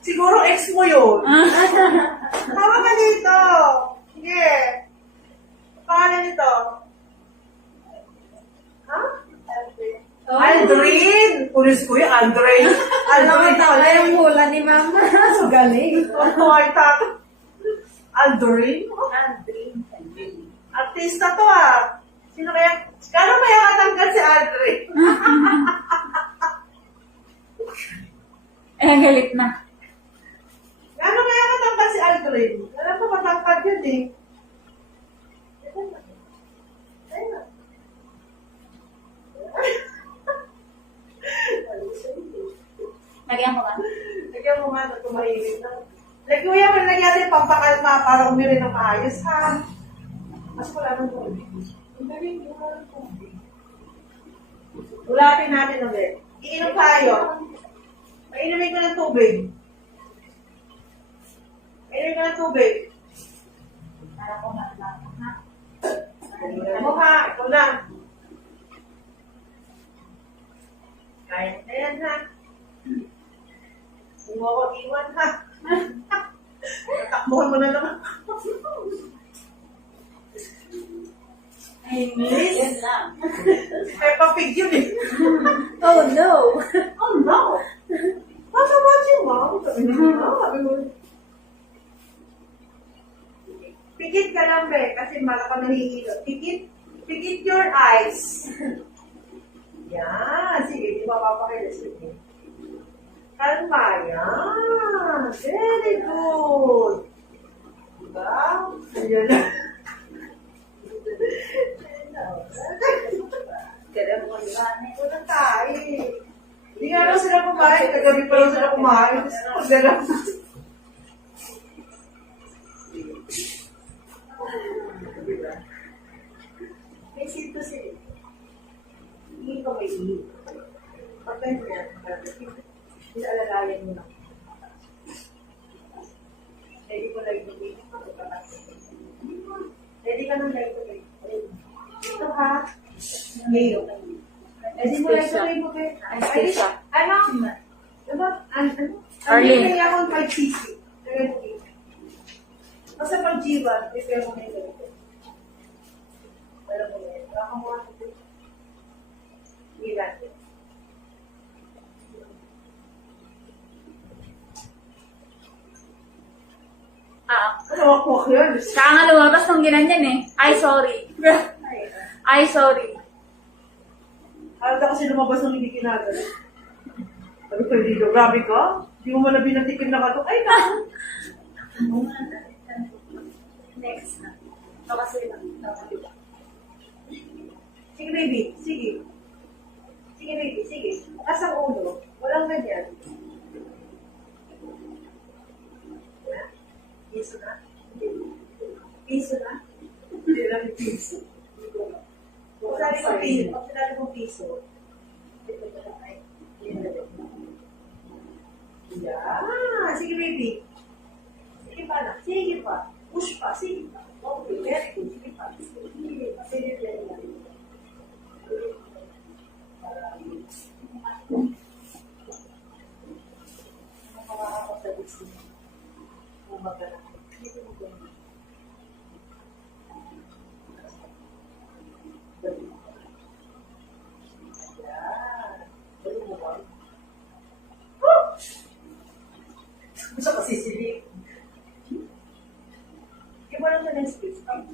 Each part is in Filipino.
Siguro ex mo yun. Tama ka dito. Sige. Pangalan nito? Ha? Aldrin! Pulis ko yung Aldrin. Aldrin Tama yung hula ni Mama. So galing. Aldrin? Artista to ah. Sino kaya? Kano kaya katanggal si Aldrin? Galit na. Kano kaya katanggal si Aldrin? Alam ko matangkad yun eh. Lagyan ko ba? Lagyan mo nga na tumahimik na. Like, kuya, may nagyari pampakalma para umiri ng maayos, ha? Mas wala nang tubig. Ang galing, wala nang tubig. Ulapin natin ulit. Iinom tayo. Mainumin ko ng tubig. Mainumin ko ng tubig. Para ko na. Ano ha? Ikaw na. Kaya na yan, ha? Hindi mo ako iwan, ha? Natakbuhan mo na naman. Ay, miss. Peppa Pig yun eh. Oh no! Oh no! What about you, mom? Sabi mo. Pikit ka lang, be, kasi malaka nahihilo. Pikit your eyes. Yan. Sige, di ba papakilis yun? Kalma, yan. Very good. Diba? Ayan na. Kaya mo kailangan ko na tayo. Hindi nga lang sila kumain. Kagabi pa lang sila kumain. Pagdalang. May sinto sila. Hindi ko may ihi. Pagkain niya, inaalalayan mo lang. Ready ko lang ito. Ready ka nang like ito. Ito ha. Mayo. Ready mo like ito. Ano? Ano? Arlene. Ano kaya akong 5cc? Basta pag G1, prepare mo na yung ganito. Pero mo na yun. Baka mo ito. Hindi natin. Ano ako yun? Kaya nga lumabas nung ginanyan eh. Ay, sorry. Ay, sorry. Alda kasi lumabas ng hindi kinagano. Sabi ko, hindi daw. Grabe ka? Hindi mo man na binatikin na kato. Ay, naku! Next na. Ito kasi lang. Sige, baby. Sige. Sige, baby. Sige. Bukas ang ulo. Walang ganyan. Piso na? Piso na? Hindi lang yung piso. Kung sinabi kong piso, yeah. Sige, baby. Sige pa na. Sige pa. Push pa. Sige pa. Okay, very good. Sige pa. Sige pa. Sige pa. Gusto ko sisili. Iba lang na ng space. Baba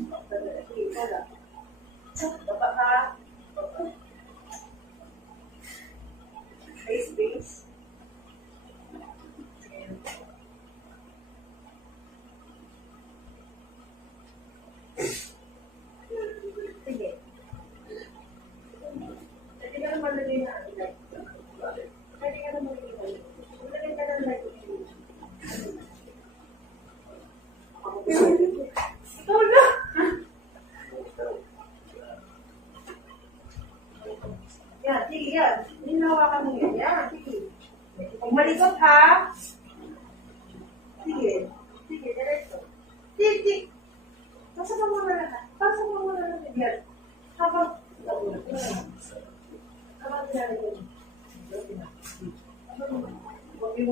ka. Space, space. Sige. Pwede ka naman lagay na. Pwede ka naman lagay na. Lagay ka na lagay. Ikaw na! Yan, sige, yan. Hinawakan mo yan. Yan, sige. Huwag malikot, ha? Sige. Sige, diretso. Sige. Pasok mo muna na. Pasok mo muna na. Yan. Habang nilalagay mo. Huwag yung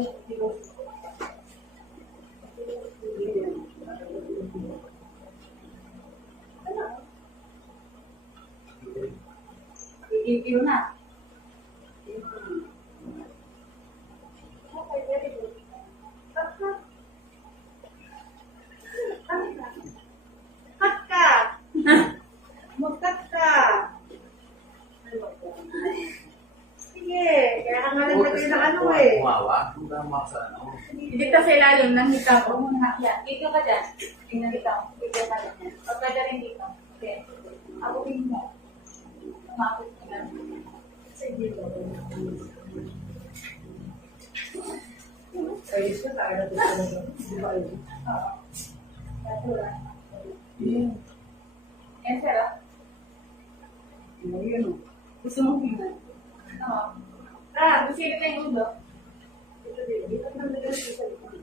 Iiw na. Okay, very good. Cut ka. Mag-cut ka. Sige, kaya nga nagpapin ng ano eh. Kumawa, kung tama sa ano. Dito sa ilalim ng hita ko. Yan, dito ka dyan. Tingnan dito. Dito ka dyan. Pag ka dyan dito. Okay. Abutin mo. Umapit mo lang. Sige. Ayos ka, kaya na dito. Di ba yun? Oo. Natura. Yan, sir. ah. Ayun. Gusto mo tingnan? Oo. Busilip na yung ulo. Ito din. Dito naman nagawin sa likod.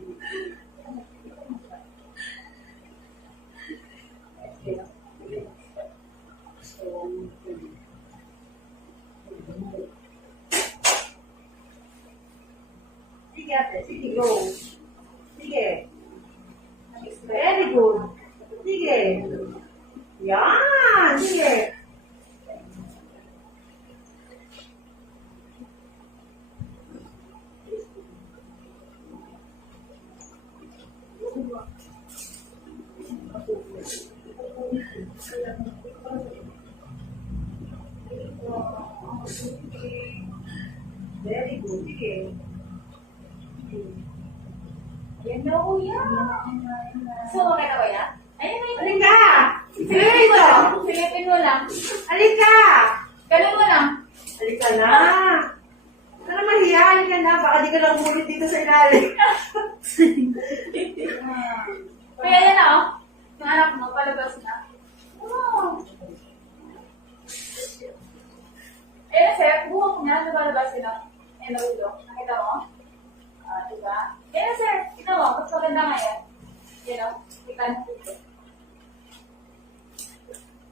Sige ate, sige, go. Sige. Very good. Sige. Yan, sige. Very good. Sige. Yan daw, kuya. So, okay na ba yan? Ayun na yun. Halika! Silipin mo Dito! lang. Silipin mo lang. Halika! Ganun mo lang. Halika na! Huwag ka na mahiya. Halika na. Baka di ka lang umulit dito sa ilalim. Kaya yan na, oh. Yung anak mo, palabas na. Oh. Ayun na, sir. Buhok niya. Lumalabas yun, oh. Ayun na, ulo. Nakita mo? Diba? Ayun na, sir. Ito mo. Mas maganda ngayon. Yan, oh. Kita na dito.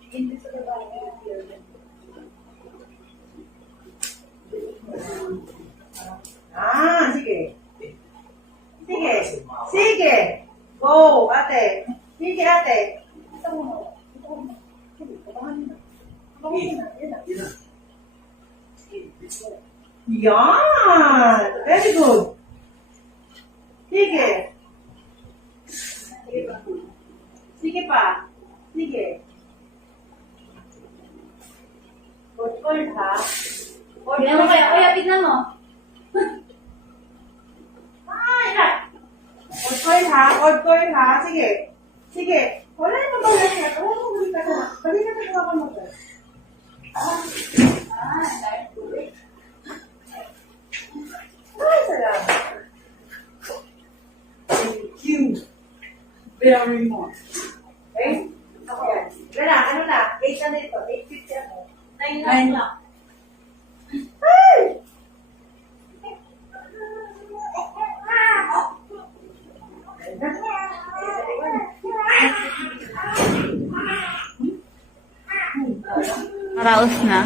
Hindi sa babae. Sige. Sige. Sige. Go, ate. Sige, ate. Ito mo. Yan! Very good. Sige. Sige pa. Sige. Hold ha. Tignan mo kaya. Kuya, tignan mo. Hold ha. Hold ha. Sige. Sige. Wala na ba yan? Wala na balikat na. Balikat na hawakan mo to. Dahil tuloy. Ay, salamat. Thank you. Very much. Okay? Ako yan. Wala, ano na? 8 na ito. 8.50 ako. 9 lang. Ay! Maraos na.